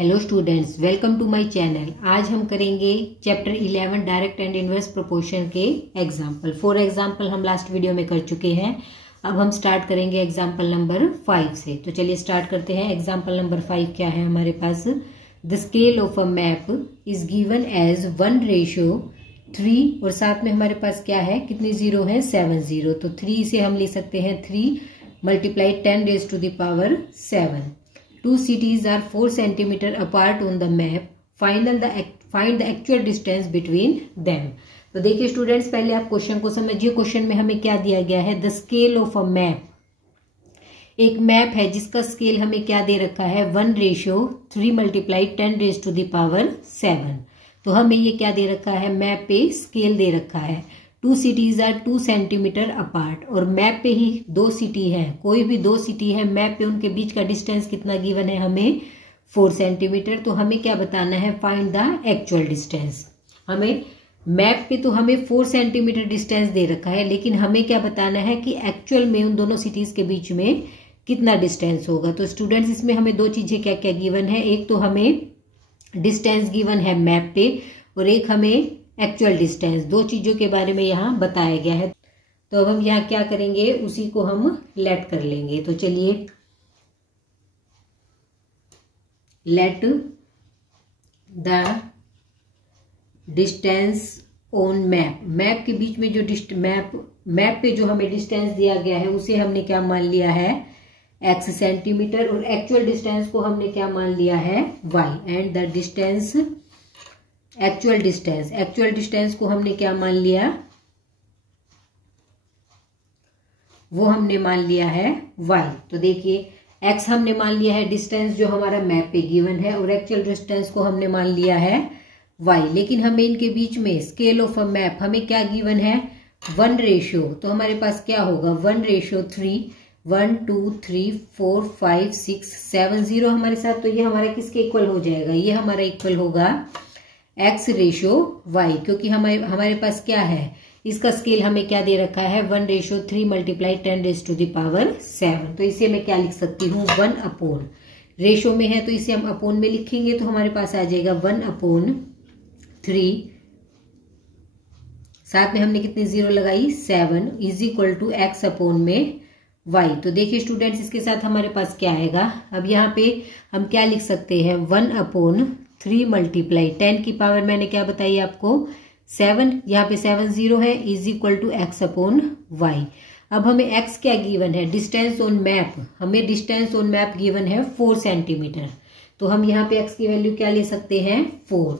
Hello students, welcome to my channel. आज हम करेंगे chapter 11 direct and inverse proportion के एग्जाम्पल। 4 एग्जाम्पल हम लास्ट वीडियो में कर चुके हैं। अब हम स्टार्ट करेंगे एग्जाम्पल नंबर 5 से। तो चलिए स्टार्ट करते हैं। एग्जाम्पल नंबर 5 क्या है हमारे पास? The scale of a map is given as 1:3 और साथ में हमारे पास क्या है, कितनी जीरो है? 7 जीरो। तो 3 से हम ले सकते हैं 3 × 10⁻⁷ Two cities are 4 centimeter apart on the map. Find the actual distance between them. तो देखिए स्टूडेंट्स, पहले आप क्वेश्चन को समझिए। क्वेश्चन में हमें क्या दिया गया है? The scale of a map. एक मैप है जिसका स्केल हमें क्या दे रखा है? 1:3 × 10⁻⁷। तो हमें ये क्या दे रखा है? मैप पे स्केल दे रखा है। 2 cities are 2 centimeter apart। और मैप पे ही 2 सिटी है, कोई भी 2 सिटी है मैप पे, उनके बीच का डिस्टेंस कितना गिवन है हमें? 4 सेंटीमीटर। तो हमें क्या बताना है? Find the actual distance. हमें मैप पे तो हमें 4 सेंटीमीटर डिस्टेंस दे रखा है, लेकिन हमें क्या बताना है कि एक्चुअल में उन दोनों सिटीज के बीच में कितना डिस्टेंस होगा। तो स्टूडेंट्स, इसमें हमें 2 चीजें क्या क्या गिवन है? एक तो हमें डिस्टेंस गिवन है मैप पे, और एक हमें एक्चुअल डिस्टेंस। 2 चीजों के बारे में यहाँ बताया गया है। तो अब हम यहाँ क्या करेंगे? उसी को हम लेट कर लेंगे। तो चलिए, let the distance on map. Map के बीच में जो मैप पे जो हमें डिस्टेंस दिया गया है उसे हमने क्या मान लिया है? x centimetre. और एक्चुअल डिस्टेंस को हमने क्या मान लिया है? y। And the distance, actual distance को हमने क्या मान लिया? वो हमने मान लिया है y। तो देखिए, x हमने मान लिया है डिस्टेंस जो हमारा मैप पे गिवन है, और एक्चुअल डिस्टेंस को हमने मान लिया है y। लेकिन हमें इनके बीच में स्केल ऑफ अ मैप हमें क्या गिवन है? 1:। तो हमारे पास क्या होगा? 1:3। 1 2 3 4 5 6 7 जीरो हमारे साथ। तो ये हमारा किसके इक्वल हो जाएगा? ये हमारा इक्वल होगा x:y, क्योंकि हमारे पास क्या है? इसका स्केल हमें क्या दे रखा है? 1:3 × 10⁻⁷। तो इसे मैं क्या लिख सकती हूँ? 1/। रेशो में है तो इसे हम अपोन में लिखेंगे, तो हमारे पास आ जाएगा 1/3। साथ में हमने कितनी जीरो लगाई? 7 = x/y। तो देखिए स्टूडेंट्स, इसके साथ हमारे पास क्या आएगा? अब यहाँ पे हम क्या लिख सकते हैं? 1/3 × 10 की पावर मैंने क्या बताई आपको? 7। यहाँ पे 7 जीरो है, = x/y। अब हमें x क्या गिवन है? Distance on map. हमें डिस्टेंस ऑन मैप गिवन है 4 सेंटीमीटर। तो हम यहाँ पे x की वैल्यू क्या ले सकते हैं? 4।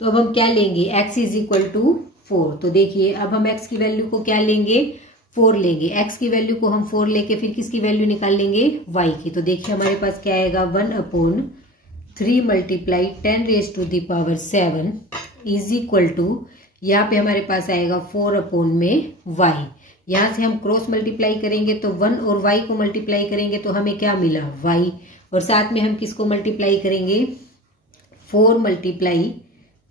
तो अब हम क्या लेंगे? x = 4। तो देखिए, अब हम x की वैल्यू को क्या लेंगे? 4 लेंगे। x की वैल्यू को हम 4 लेके फिर किसकी वैल्यू निकाल लेंगे? y की। तो देखिए हमारे पास क्या आएगा? 1/3 × 10⁻⁷ यहाँ पे हमारे पास आएगा 4/y। यहाँ से हम क्रॉस मल्टीप्लाई करेंगे तो 1 और y को मल्टीप्लाई करेंगे तो हमें क्या मिला? y। और साथ में हम किसको मल्टीप्लाई करेंगे? 4 ×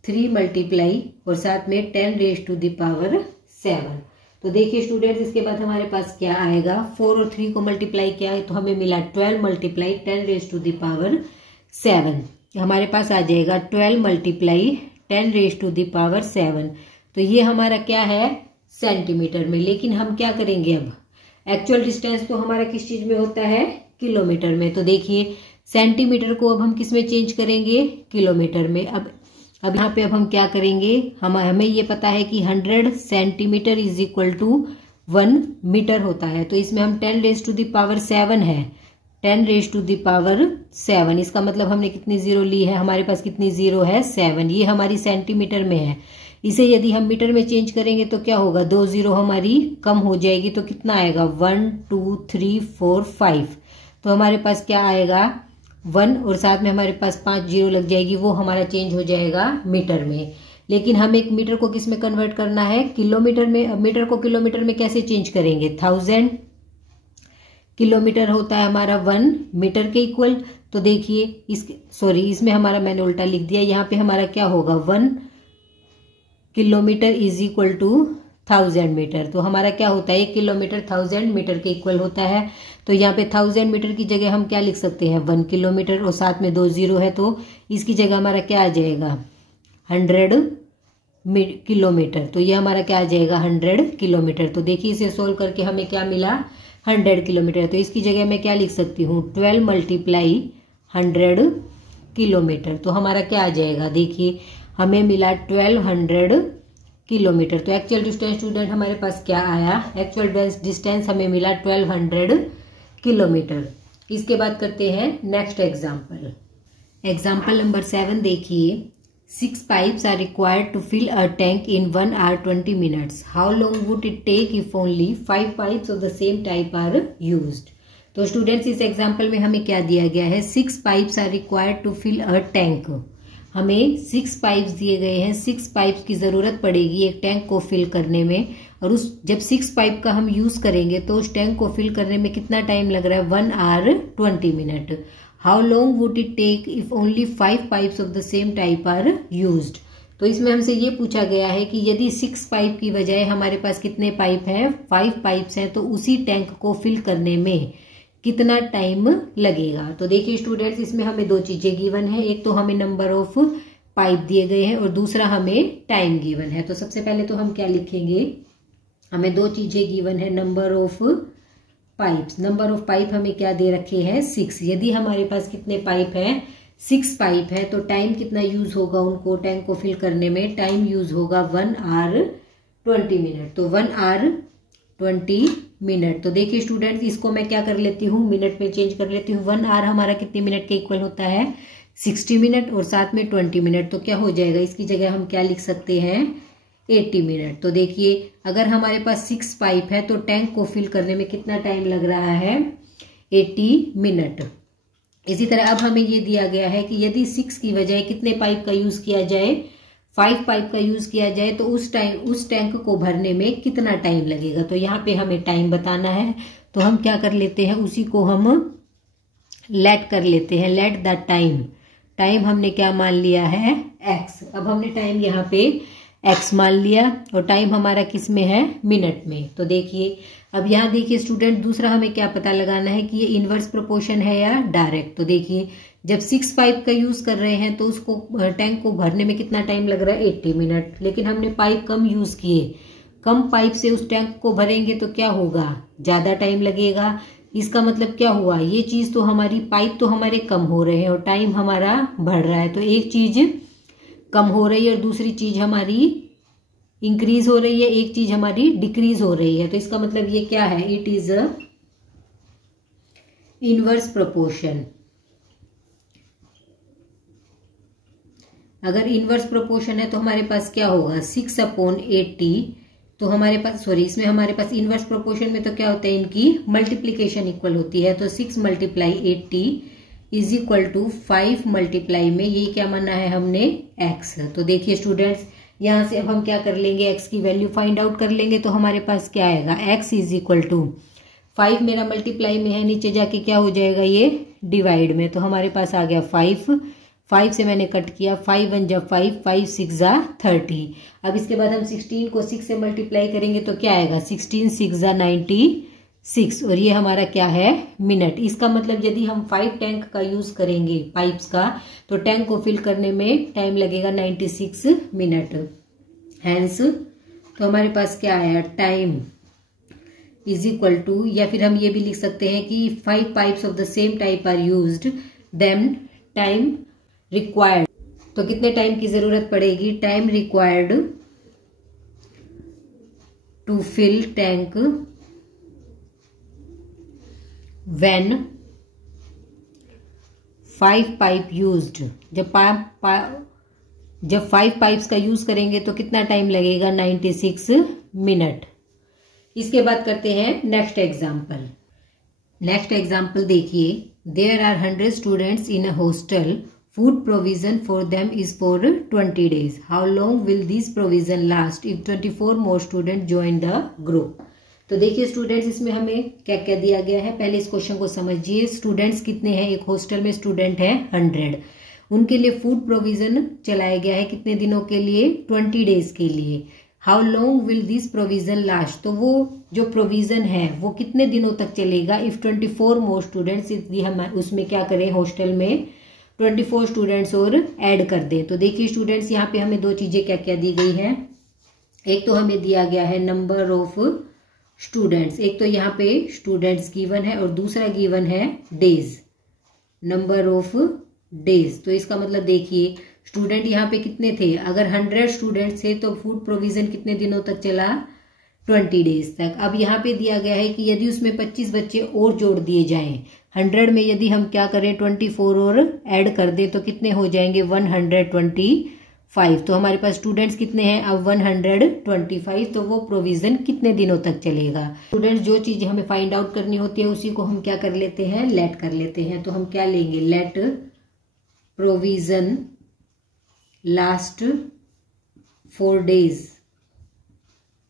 3 और साथ में 10⁻⁷। तो देखिए स्टूडेंट्स, इसके बाद हमारे पास क्या आएगा? 4 और 3 को मल्टीप्लाई किया है तो हमें मिला 12 × 10⁻⁷। हमारे पास आ जाएगा 12 × 10⁻⁷। तो ये हमारा क्या है? सेंटीमीटर में। लेकिन हम क्या करेंगे? अब एक्चुअल डिस्टेंस तो हमारा किस चीज में होता है? किलोमीटर में। तो देखिए, सेंटीमीटर को अब हम किस में चेंज करेंगे? किलोमीटर में। अब यहाँ पे अब हम क्या करेंगे? हमें ये पता है कि 100 सेंटीमीटर = 1 मीटर होता है। तो इसमें हम 10⁻⁷ है, 10⁻⁷। इसका मतलब हमने कितनी जीरो ली है? हमारे पास कितनी जीरो है? 7। ये हमारी सेंटीमीटर में है। इसे यदि हम मीटर में चेंज करेंगे तो क्या होगा? 2 जीरो हमारी कम हो जाएगी। तो कितना आएगा? 1 2 3 4 5। तो हमारे पास क्या आएगा? 1 और साथ में हमारे पास 5 जीरो लग जाएगी, वो हमारा चेंज हो जाएगा मीटर में। लेकिन हम एक मीटर को किस में कन्वर्ट करना है? किलोमीटर में। अब मीटर को किलोमीटर में कैसे चेंज करेंगे? 1000 किलोमीटर होता है हमारा 1 मीटर के इक्वल। तो देखिए, इसमें हमारा मैंने उल्टा लिख दिया। यहाँ पे हमारा क्या होगा? 1 किलोमीटर = 1000 मीटर। तो हमारा क्या होता है? 1 किलोमीटर 1000 मीटर के इक्वल होता है। तो यहाँ पे 1000 मीटर की जगह हम क्या लिख सकते हैं? 1 किलोमीटर, और साथ में 2 जीरो है तो इसकी जगह हमारा क्या आ जाएगा 100 किलोमीटर। तो ये हमारा क्या आ जाएगा 100 किलोमीटर। तो देखिए इसे सोल्व करके हमें क्या मिला 100 किलोमीटर। तो इसकी जगह मैं क्या लिख सकती हूँ 12 मल्टीप्लाई 100 किलोमीटर। तो हमारा क्या आ जाएगा, देखिए हमें मिला 1200 किलोमीटर। तो एक्चुअल डिस्टेंस स्टूडेंट हमारे पास क्या आया, एक्चुअल डिस्टेंस हमें मिला 1200 किलोमीटर। इसके बाद करते हैं नेक्स्ट एग्जाम्पल। एग्जाम्पल नंबर 7 देखिए, 6 pipes are required to fill a tank in 1 hour 20 minutes. How long would it take if only 5 pipes of the same type are used? तो students इस example में हमें क्या दिया गया है, 6 pipes are required to fill a tank। हमें 6 pipes दिए गए हैं, 6 पाइप्स की ज़रूरत पड़ेगी एक टैंक को फिल करने में। और उस जब 6 पाइप का हम यूज़ करेंगे तो उस टैंक को फिल करने में कितना टाइम लग रहा है 1 hour 20 minutes। How long would it take if only 5 pipes of the same type are used. तो इसमें हमसे ये पूछा गया है कि यदि 6 पाइप की बजाय हमारे पास कितने पाइप हैं 5 पाइप्स हैं, तो उसी टैंक को फिल करने में कितना टाइम लगेगा। तो देखिए स्टूडेंट्स इसमें हमें दो चीजें गिवन है, एक तो हमें नंबर ऑफ पाइप दिए गए हैं और दूसरा हमें टाइम गिवन है। तो सबसे पहले तो हम क्या लिखेंगे, हमें दो चीजें गिवन है, number of pipes. Number of pipe हमें क्या दे रखे हैं 6। यदि हमारे पास कितने पाइप हैं 6 पाइप है, तो टाइम कितना यूज होगा उनको टैंक को फिल करने में, टाइम यूज होगा 1 hour 20 minutes। तो 1 hour 20 minutes। तो देखिए स्टूडेंट्स इसको मैं क्या कर लेती हूँ मिनट में चेंज कर लेती हूँ। 1 hour हमारा कितने मिनट के इक्वल होता है 60 मिनट और साथ में 20 मिनट। तो क्या हो जाएगा, इसकी जगह हम क्या लिख सकते हैं 80 मिनट। तो देखिए अगर हमारे पास 6 पाइप है तो टैंक को फिल करने में कितना टाइम लग रहा है 80 मिनट। इसी तरह अब हमें ये दिया गया है कि यदि 6 की बजाय कितने पाइप का यूज किया जाए 5 पाइप का यूज किया जाए, तो उस टैंक को भरने में कितना टाइम लगेगा। तो यहाँ पे हमें टाइम बताना है, तो हम क्या कर लेते हैं उसी को हम लेट कर लेते हैं, लेट द टाइम। टाइम हमने क्या मान लिया है x। अब हमने टाइम यहाँ पे x मान लिया और टाइम हमारा किस में है मिनट में। तो देखिए अब यहाँ देखिए स्टूडेंट दूसरा हमें क्या पता लगाना है कि ये इनवर्स प्रोपोर्शन है या डायरेक्ट। तो देखिए जब 6 पाइप का यूज कर रहे हैं तो उसको टैंक को भरने में कितना टाइम लग रहा है 80 मिनट। लेकिन हमने पाइप कम यूज किए, कम पाइप से उस टैंक को भरेंगे तो क्या होगा ज्यादा टाइम लगेगा। इसका मतलब क्या हुआ, ये चीज तो हमारी पाइप तो हमारे कम हो रहे हैं और टाइम हमारा बढ़ रहा है। तो एक चीज कम हो रही है और दूसरी चीज हमारी इंक्रीज हो रही है, एक चीज हमारी डिक्रीज हो रही है। तो इसका मतलब ये क्या है, it is a inverse proportion. अगर इनवर्स प्रोपोर्शन है तो हमारे पास क्या होगा 6/80। तो हमारे पास इसमें हमारे पास इनवर्स प्रोपोर्शन में तो क्या होता है इनकी मल्टीप्लीकेशन इक्वल होती है। तो 6 × 80 इज इक्वल टू 5 मल्टीप्लाई में ये क्या माना है हमने x। तो देखिए स्टूडेंट्स यहाँ से अब हम क्या कर लेंगे x की वैल्यू फाइंड आउट कर लेंगे। तो हमारे पास क्या आएगा x इज इक्वल टू 5 मेरा मल्टीप्लाई में है, नीचे जाके क्या हो जाएगा ये डिवाइड में। तो हमारे पास आ गया 5 से मैंने कट किया, 5 1 जा 5, 5 6 जा 30। अब इसके बाद हम 16 को 6 से मल्टीप्लाई करेंगे तो क्या आएगा 16 6 जा 96 और ये हमारा क्या है मिनट। इसका मतलब यदि हम 5 टैंक का यूज करेंगे पाइप्स का तो टैंक को फिल करने में टाइम लगेगा 96 मिनट। हैंस तो हमारे पास क्या आया टाइम इज इक्वल टू, या फिर हम ये भी लिख सकते हैं कि 5 pipes of the same type are used then time required. तो कितने टाइम की जरूरत पड़ेगी, time required to fill tank when 5 pipe used. जब 5 पाइप्स का यूज करेंगे तो कितना टाइम लगेगा 96 मिनट। इसके बाद करते हैं नेक्स्ट एग्जाम्पल। नेक्स्ट एग्जाम्पल देखिए, there are 100 students in a hostel, food provision for them is for 20 days. How long will this provision last if 24 more students join the group? तो देखिए students इसमें हमें क्या क्या दिया गया है, पहले इस क्वेश्चन को समझिए। स्टूडेंट्स कितने हैं, एक हॉस्टल में स्टूडेंट है 100, उनके लिए फूड प्रोविजन चलाया गया है कितने दिनों के लिए 20 डेज के लिए। How long will this provision last, तो वो जो प्रोविजन है वो कितने दिनों तक चलेगा इफ 24 मोर स्टूडेंट्स, यदि हम उसमें क्या करें हॉस्टल में 24 स्टूडेंट्स और ऐड कर दें। तो देखिए स्टूडेंट्स, यहाँ पे हमें दो चीजें क्या क्या दी गई हैं। एक तो हमें दिया गया है नंबर ऑफ स्टूडेंट्स, एक तो यहाँ पे स्टूडेंट्स गिवन है और दूसरा गिवन है डेज, नंबर ऑफ डेज। तो इसका मतलब देखिए स्टूडेंट यहाँ पे कितने थे, अगर 100 स्टूडेंट्स थे तो फूड प्रोविजन कितने दिनों तक चला, 20 डेज तक। अब यहाँ पे दिया गया है कि यदि उसमें 25 बच्चे और जोड़ दिए जाएं, 100 में यदि हम क्या करें 24 और ऐड कर दें तो कितने हो जाएंगे 125। तो हमारे पास स्टूडेंट्स कितने हैं अब 125, तो वो प्रोविजन कितने दिनों तक चलेगा। स्टूडेंट्स जो चीज हमें फाइंड आउट करनी होती है उसी को हम क्या कर लेते हैं, लेट कर लेते हैं। तो हम क्या लेंगे, लेट प्रोविजन लास्ट 4 डेज,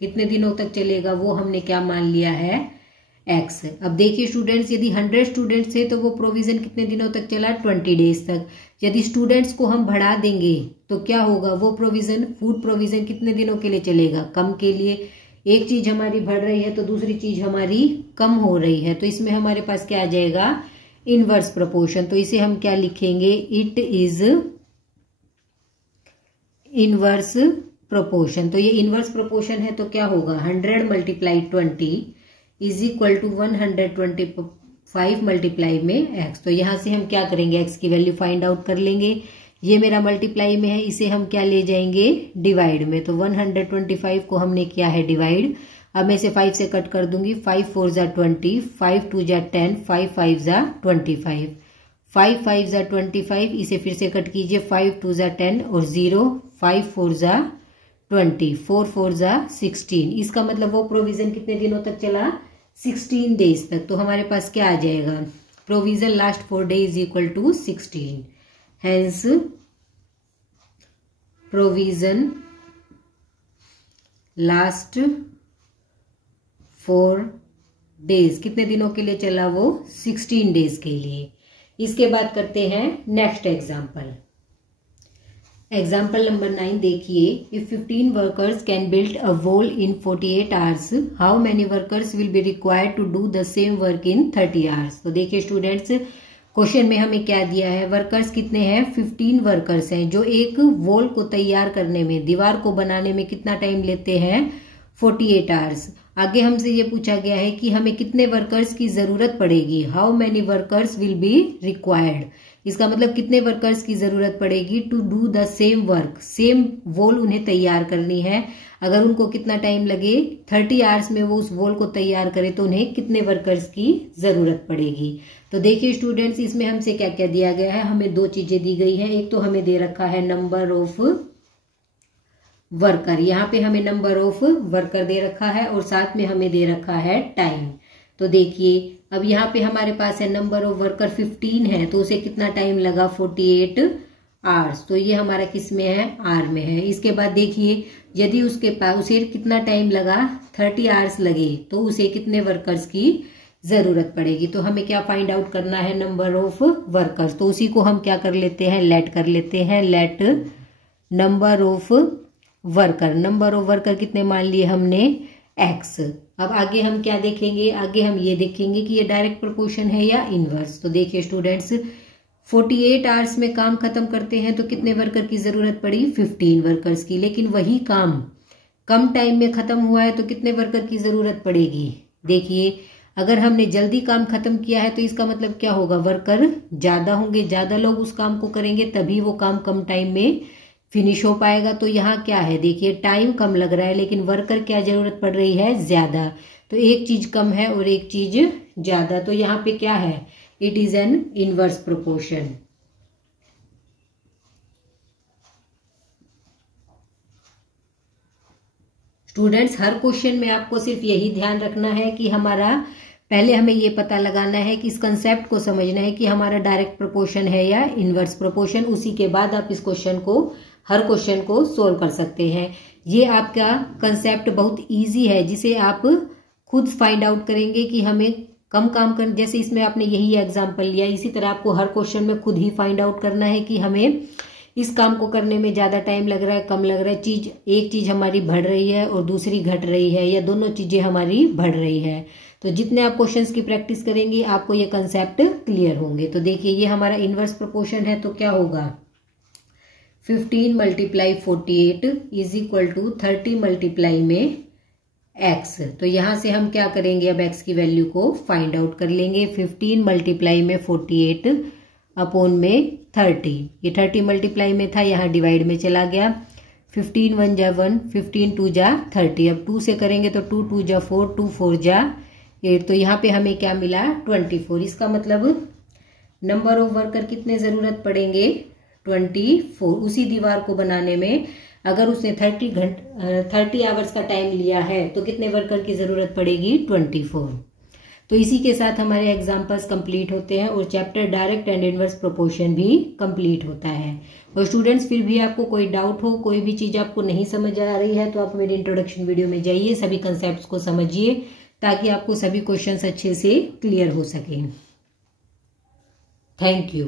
कितने दिनों तक चलेगा वो हमने क्या मान लिया है, एक्स। अब देखिए स्टूडेंट्स, यदि 100 स्टूडेंट्स थे तो वो प्रोविजन कितने दिनों तक चला, 20 डेज तक। यदि स्टूडेंट्स को हम बढ़ा देंगे तो क्या होगा, वो प्रोविजन फूड प्रोविजन कितने दिनों के लिए चलेगा, कम के लिए। एक चीज हमारी बढ़ रही है तो दूसरी चीज हमारी कम हो रही है, तो इसमें हमारे पास क्या आ जाएगा, इनवर्स प्रोपोर्शन। तो इसे हम क्या लिखेंगे, इट इज इनवर्स प्रोपोर्शन। तो ये इनवर्स प्रोपोर्शन है तो क्या होगा, 100 × 20 इज इक्वल टू 125 मल्टीप्लाई में एक्स। तो यहां से हम क्या करेंगे, एक्स की वैल्यू फाइंड आउट कर लेंगे। ये मेरा मल्टीप्लाई में है, इसे हम क्या ले जाएंगे, डिवाइड में। तो 125 को हमने किया है डिवाइड। अब मैं इसे 5 से कट कर दूंगी, 5 4 = 20, 5 2 = 10, 5 5 = 25, 5 5 = 25। इसे फिर से कट कीजिए, 5 2 = 10 और 0, 5 4 = 20, 4 4 = 16। इसका मतलब वो प्रोविजन कितने दिनों तक चला, 16 डेज तक। तो हमारे पास क्या आ जाएगा, provision last 4 days equal to 16। Hence provision last 4 days, कितने दिनों के लिए चला वो, 16 डेज के लिए। इसके बाद करते हैं नेक्स्ट एग्जाम्पल। एग्जाम्पल नंबर 9 देखिए, if 15 workers can build a wall in 48 hours, how many workers will be required to do the same work in 30 hours. तो देखिए स्टूडेंट्स, क्वेश्चन में हमें क्या दिया है, वर्कर्स कितने हैं, 15 वर्कर्स हैं जो एक वॉल को तैयार करने में, दीवार को बनाने में कितना टाइम लेते हैं, 48 आवर्स। आगे हमसे ये पूछा गया है कि हमें कितने वर्कर्स की जरूरत पड़ेगी, how many workers will be required. इसका मतलब कितने वर्कर्स की जरूरत पड़ेगी to do the same work, same wall उन्हें तैयार करनी है। अगर उनको कितना टाइम लगे, 30 आवर्स में वो उस वॉल को तैयार करे तो उन्हें कितने वर्कर्स की जरूरत पड़ेगी। तो देखिए स्टूडेंट्स, इसमें हमसे क्या क्या दिया गया है, हमें दो चीजें दी गई हैं। एक तो हमें दे रखा है नंबर ऑफ वर्कर, यहाँ पे हमें नंबर ऑफ वर्कर दे रखा है और साथ में हमें दे रखा है टाइम। तो देखिए अब यहाँ पे हमारे पास है नंबर ऑफ वर्कर 15 है, तो उसे कितना टाइम लगा, 48 आवर्स। तो ये हमारा किस में है, आर में है। इसके बाद देखिए यदि उसके पास उसे कितना टाइम लगा, 30 आवर्स लगे, तो उसे कितने वर्कर्स की जरूरत पड़ेगी। तो हमें क्या फाइंड आउट करना है, नंबर ऑफ वर्कर्स। तो उसी को हम क्या कर लेते हैं, लेट कर लेते हैं। Let number of worker, number of worker कितने मान लिए हमने, एक्स। अब आगे हम क्या देखेंगे, आगे हम ये देखेंगे कि ये डायरेक्ट प्रोपोर्शन है या इनवर्स। तो देखिए स्टूडेंट्स, 48 आवर्स में काम खत्म करते हैं तो कितने वर्कर की जरूरत पड़ी, 15 वर्कर्स की। लेकिन वही काम कम टाइम में खत्म हुआ है तो कितने वर्कर की जरूरत पड़ेगी। देखिए अगर हमने जल्दी काम खत्म किया है तो इसका मतलब क्या होगा, वर्कर ज्यादा होंगे, ज्यादा लोग उस काम को करेंगे तभी वो काम कम टाइम में फिनिश हो पाएगा। तो यहाँ क्या है, देखिए टाइम कम लग रहा है लेकिन वर्कर क्या जरूरत पड़ रही है, ज्यादा। तो एक चीज कम है और एक चीज ज्यादा, तो यहाँ पे क्या है, it is an inverse proportion. Students, her question में आपको सिर्फ यही ध्यान रखना है कि हमारा पहले हमें ये पता लगाना है कि इस कंसेप्ट को समझना है कि हमारा डायरेक्ट प्रोपोर्शन है या इनवर्स प्रोपोर्शन। उसी के बाद आप इस क्वेश्चन को, हर क्वेश्चन को सोल्व कर सकते हैं। ये आपका कंसेप्ट बहुत इजी है जिसे आप खुद फाइंड आउट करेंगे कि हमें कम काम कर, जैसे इसमें आपने यही एग्जाम्पल लिया, इसी तरह आपको हर क्वेश्चन में खुद ही फाइंड आउट करना है कि हमें इस काम को करने में ज्यादा टाइम लग रहा है, कम लग रहा है। एक चीज हमारी बढ़ रही है और दूसरी घट रही है, या दोनों चीजें हमारी बढ़ रही है। तो जितने आप क्वेश्चंस की प्रैक्टिस करेंगे आपको ये कंसेप्ट क्लियर होंगे। तो देखिए ये हमारा इनवर्स प्रोपोर्शन है, तो क्या होगा 15 multiply 48 is equal to 30 multiply में x। तो यहां से हम क्या करेंगे, अब x की वैल्यू को फाइंड आउट कर लेंगे। 15 मल्टीप्लाई में 48 अपॉन में 30, ये 30 मल्टीप्लाई में था, यहाँ डिवाइड में चला गया। 15 1 जा 1, 15 2 जा 30, अब 2 से करेंगे तो 2 2 जा 4, 2 4 जा 8, तो यहाँ पे हमें क्या मिला 24। इसका मतलब नंबर ऑफ वर्कर कितने जरूरत पड़ेंगे 24। उसी दीवार को बनाने में अगर उसने 30 आवर्स का टाइम लिया है तो कितने वर्कर की जरूरत पड़ेगी 24। तो इसी के साथ हमारे एग्जाम्पल्स कंप्लीट होते हैं और chapter direct and inverse proportion भी कंप्लीट होता है। और स्टूडेंट्स फिर भी आपको कोई डाउट हो, कोई भी चीज आपको नहीं समझ आ रही है, तो आप मेरे इंट्रोडक्शन वीडियो में जाइए, सभी कंसेप्ट्स को समझिए ताकि आपको सभी क्वेश्चंस अच्छे से क्लियर हो सके। Thank you.